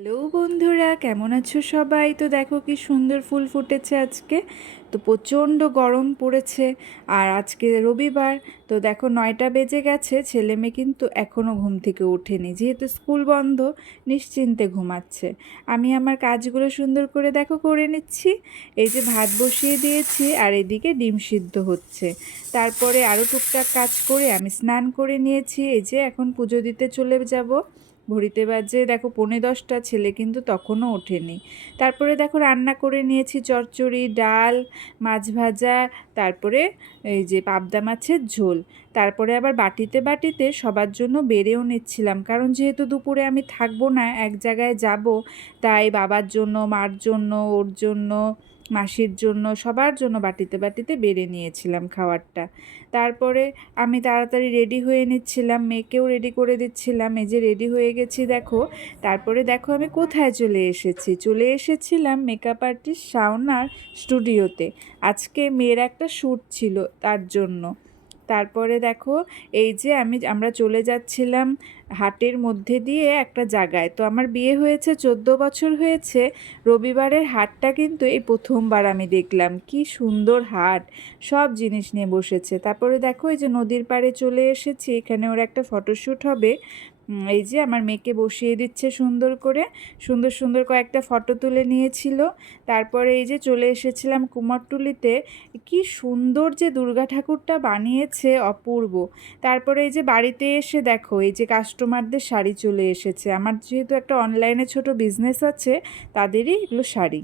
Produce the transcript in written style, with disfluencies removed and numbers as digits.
Hello বন্ধুরা, কেমন আছো সবাই? তো দেখো কি সুন্দর ফুল ফুটেছে আজকে। তো প্রচণ্ড গরম পড়েছে। আর আজকে রবিবার, তো দেখো 9টা বেজে গেছে, ছেলে মেয়ে কিন্তু এখনও ঘুম থেকে ওঠেনি, যেহেতু স্কুল বন্ধ, নিশ্চিন্তে ঘুমাচ্ছে। আমি আমার কাজগুলো সুন্দর করে দেখো করে নিচ্ছি। এই যে ভাত বসিয়ে দিয়েছি আর এদিকে ডিম সিদ্ধ হচ্ছে। তারপরে আরও টুকটাক কাজ করে আমি স্নান করে নিয়েছি। এই যে এখন পুজো দিতে চলে যাব। ঘড়িতে বাজে দেখো 9:45, ছেলে কিন্তু তখনও ওঠেনি। তারপরে দেখো রান্না করে নিয়েছি চচ্চড়ি, ডাল, মাছ ভাজা, তারপরে এই যে পাবদা মাছের ঝোল। তারপরে আবার বাটিতে বাটিতে সবার জন্য বেড়েও নিচ্ছিলাম, কারণ যেহেতু দুপুরে আমি থাকবো না, এক জায়গায় যাব, তাই বাবার জন্য, মার জন্য, ওর জন্য, মাসির জন্য, সবার জন্য বাটিতে বাটিতে বেড়ে নিয়েছিলাম খাবারটা। তারপরে আমি তাড়াতাড়ি রেডি হয়ে নিচ্ছিলাম, মেয়েকেও রেডি করে দিচ্ছিলাম। এই যে রেডি হয়ে গেছি দেখো। তারপরে দেখো আমি কোথায় চলে এসেছিলাম মেকআপ আর্টিস্ট শাওনার স্টুডিওতে। আজকে মেয়ের একটা শ্যুট ছিল, তার জন্য। তারপরে দেখো এই যে আমরা চলে যাচ্ছিলাম হাটের মধ্যে দিয়ে একটা জায়গায়। তো আমার বিয়ে হয়েছে 14 বছর হয়েছে, রবিবারের হাটটা কিন্তু এই প্রথমবার আমি দেখলাম। কি সুন্দর হাট, সব জিনিস নিয়ে বসেছে। তারপরে দেখো এই যে নদীর পাড়ে চলে এসেছি, এখানে ওর একটা ফটোশ্যুট হবে। এই যে আমার মেয়েকে বসিয়ে দিচ্ছে সুন্দর করে, সুন্দর সুন্দর কয়েকটা ফটো তুলে নিয়েছিল। তারপরে এই যে চলে এসেছিলাম কুমারটুলিতে। কি সুন্দর যে দুর্গা ঠাকুরটা বানিয়েছে, অপূর্ব। তারপরে এই যে বাড়িতে এসে দেখো এই যে কাস্টমারদের শাড়ি চলে এসেছে। আমার যেহেতু একটা অনলাইনে ছোট বিজনেস আছে, তাদেরই এগুলো শাড়ি।